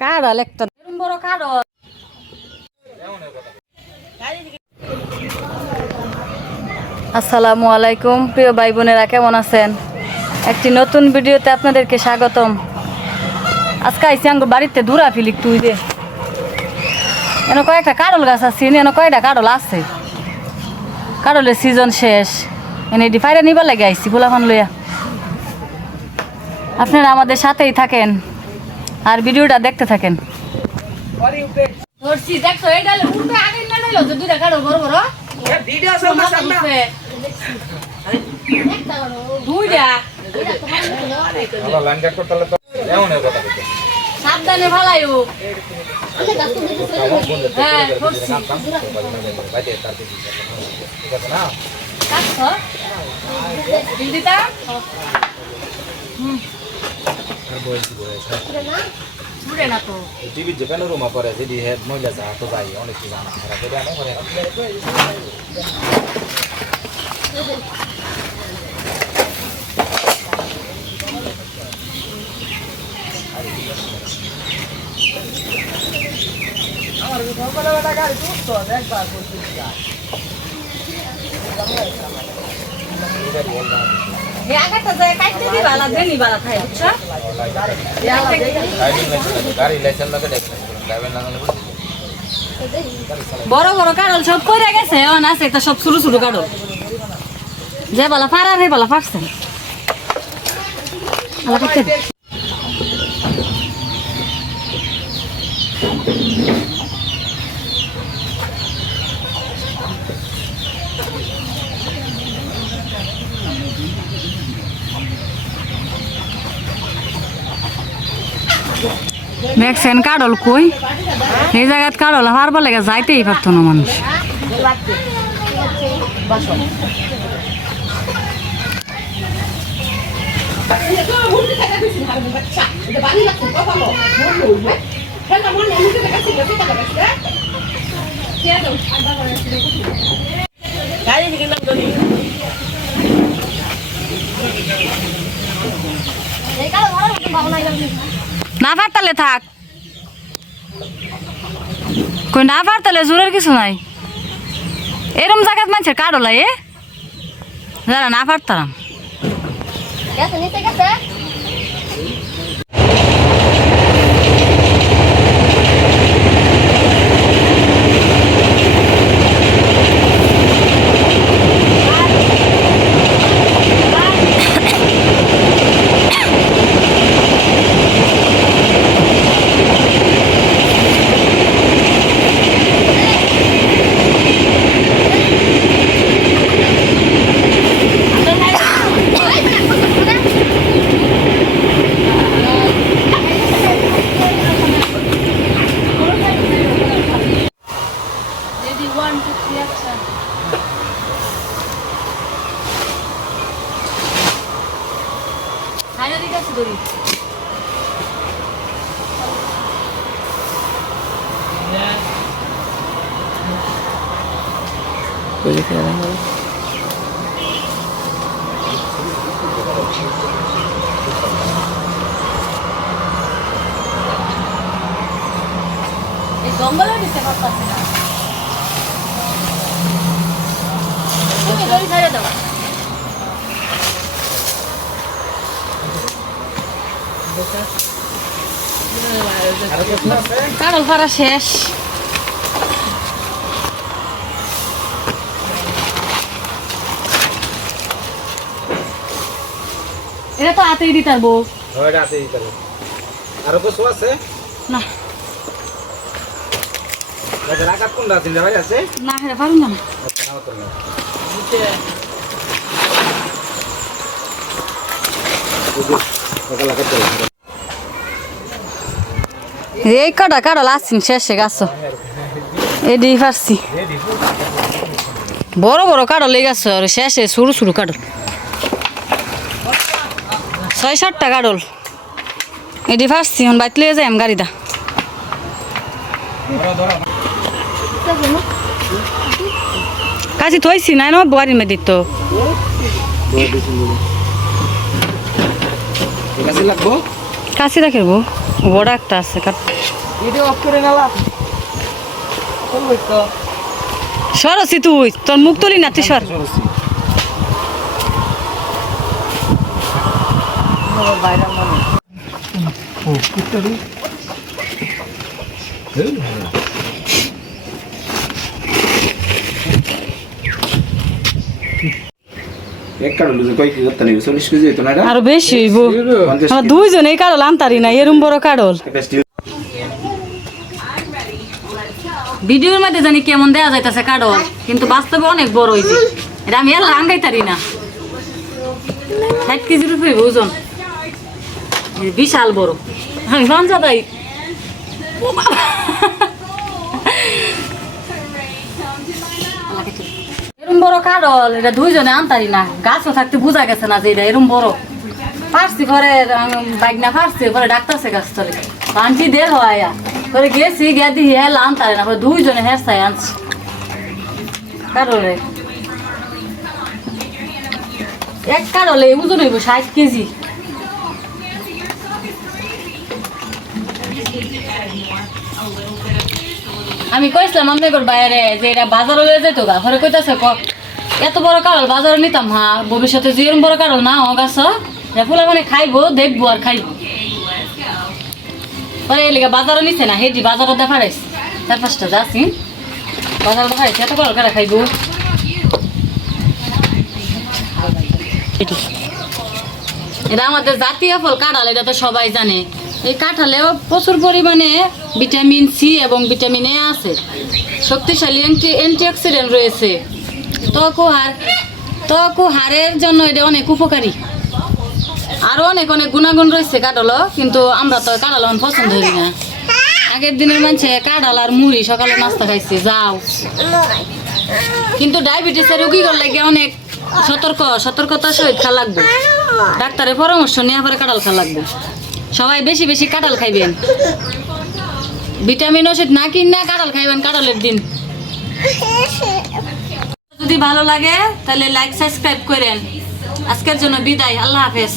কাড়াল একটা বড় কাড়ল। আসসালামু আলাইকুম প্রিয় ভাই বোনেরা, কেমন আছেন? একটি নতুন ভিডিওতে আপনাদেরকে স্বাগতম। আজকে আইসি আঙ্গুর বাড়িতে দূরা ফিলিক তুই দে এন কয়েকটা কাড়ল গাছ আছে, এন কয়টা কাড়ল আছে। কাড়লের সিজন শেষ, এনে ফাইরা নিবার লাগে আইসি ফুলাফান লইয়া। আপনারা আমাদের সাথেই থাকেন আর ভিডিওটা দেখতে থাকেন। সাবধানে ভালাইও। টিভি যেখানে রুমা করে যদি হেড মহিলা যা তো যাই অনেক কিছু জানা খারাপ করে আনে করে আমার সকালবেলা গাড়ি তুলতো একবার বলতে যা আগাটা যায় কাটতে দিবালা দেনি বালা খাই আচ্ছা গাড়ি লাইসেন্স লাগে ড্রাইভার লাগালে বড় বড় কাড়ল সব কইরা গেছে, অন আছে একটা সব ছোট ছোট কাড়ল যে বালা পারার হে বালা পারছেন আলা কাটতে দে। দেখছেন কাড়ল কই, এই জায়গাত কাড়ল হারবার লেগে যাইতেই পারতো না মানুষ। না পারতালে থাক, কই না পারতালে জোরের কিছু নাই। এরম জায়গাত মানুষের কাড়ল এ যারা না পারতাম। জঙ্গলের দিতে পারতাছে না, তুমি দড়ি ছাড়ে দাও। কাড়ল পাড়া শেষ। এটা তো হাতেই দিতে পারবো। ওইটা হাতেই দিতে পারবো। আরো কিছু আছে না রাখাত কোনটা আছে ভাই আছে না এটা পারুন না। আচ্ছা নাও তো না এই কাটা কাড়ল আসছেন শেষে গাছ এডি পারছি। বড় বড় কাড়ল এই গাছ আর শেষে সরু সরু কাড়ল ৬-৭টা কাড়ল এডি পারছি। এখন বাইক লিয়ে যাই গাড়িটা। কাছি থইছি নাই না বাড়ির মেয়ে দিত কাছি রাখবো। বড় একটা আছে কাট এটা অফ করে নালা কই তো সরসি তুই তোর মুখ তুলি না তুই সর বাইরে মনে ও কুত্তারি এক কারণ কই কি করতে নেই 40 কেজি হইতো না এটা আর বেশি হইব আমরা দুইজন এই কাড়ল আনতারি না এরম বড় কাড়ল একটা স্টিল ভিডিওর মধ্যে জানি কেমন দেয়া যাইতাছে কাড়ল কিন্তু বাস্তবে অনেক বড় হইছে এটা আমি আর লাঙ্গাইতারি না 60 কেজির উপরে ওজন বিশাল বড় আমি বাঞ্জা তাই এরম বড় কাড়ল এটা দুইজনে আনতারি না গাছও থাকতে বোঝা গেছে না যে এটা এরম বড় পারছি পরে বাইক না পারছি পরে ডাক্তারছে গাছ তলে আনছি দেহ আয়া পরে গেছি গিয়া দিহি হ্যাঁ আনতারি না পরে দুইজনে হেরসাই আনছি কাড়লে এক কাড়লে ওজন হইব 60 কেজি আমি কইছিলাম আপনাদের বাইরে যে এটা বাজারে লয়ে যেত গা পরে কইতাছে এত বড় কারল বাজারে নিতাম হ্যাঁ ভবিষ্যতে যে এরকম বড় কারল না ও গাছ ফুলা মানে খাইবো দেখবো আর খাইবো পরে এলিগা বাজারে নিছে না হেডি বাজারে দেখাইছে 4-5টা যাচ্ছি বাজারে দেখাইছে এত কারল কারা খাইবো এটা আমাদের জাতীয় ফল কাঁঠাল এটা তো সবাই জানে এই কাঁঠালেও প্রচুর পরিমাণে ভিটামিন সি এবং ভিটামিন এ আছে শক্তিশালী অ্যান্টিঅক্সিডেন্ট রয়েছে ত্বক ও হাড়ের জন্য এটা অনেক উপকারী আরও অনেক অনেক গুণাগুণ রয়েছে কাঁঠালও কিন্তু আমরা তো কাঁঠাল পছন্দ করি না আগের দিনের মানুষে কাঁঠাল আর মুড়ি সকালে নাস্তা খাইছে যাও কিন্তু ডায়াবেটিসের রোগীগুলোর লাগে অনেক সতর্কতার সহিত খাওয়া লাগবে ডাক্তারের পরামর্শ নেওয়া পরে কাঁঠাল খাওয়া লাগবে সবাই বেশি বেশি কাঁঠাল খাইবেন ভিটামিন ওষুধ না কিনে কাঁঠাল খাইবেন কাঁঠালের দিন যদি ভালো লাগে তাহলে লাইক সাবস্ক্রাইব করেন আজকের জন্য বিদায় আল্লাহ হাফেজ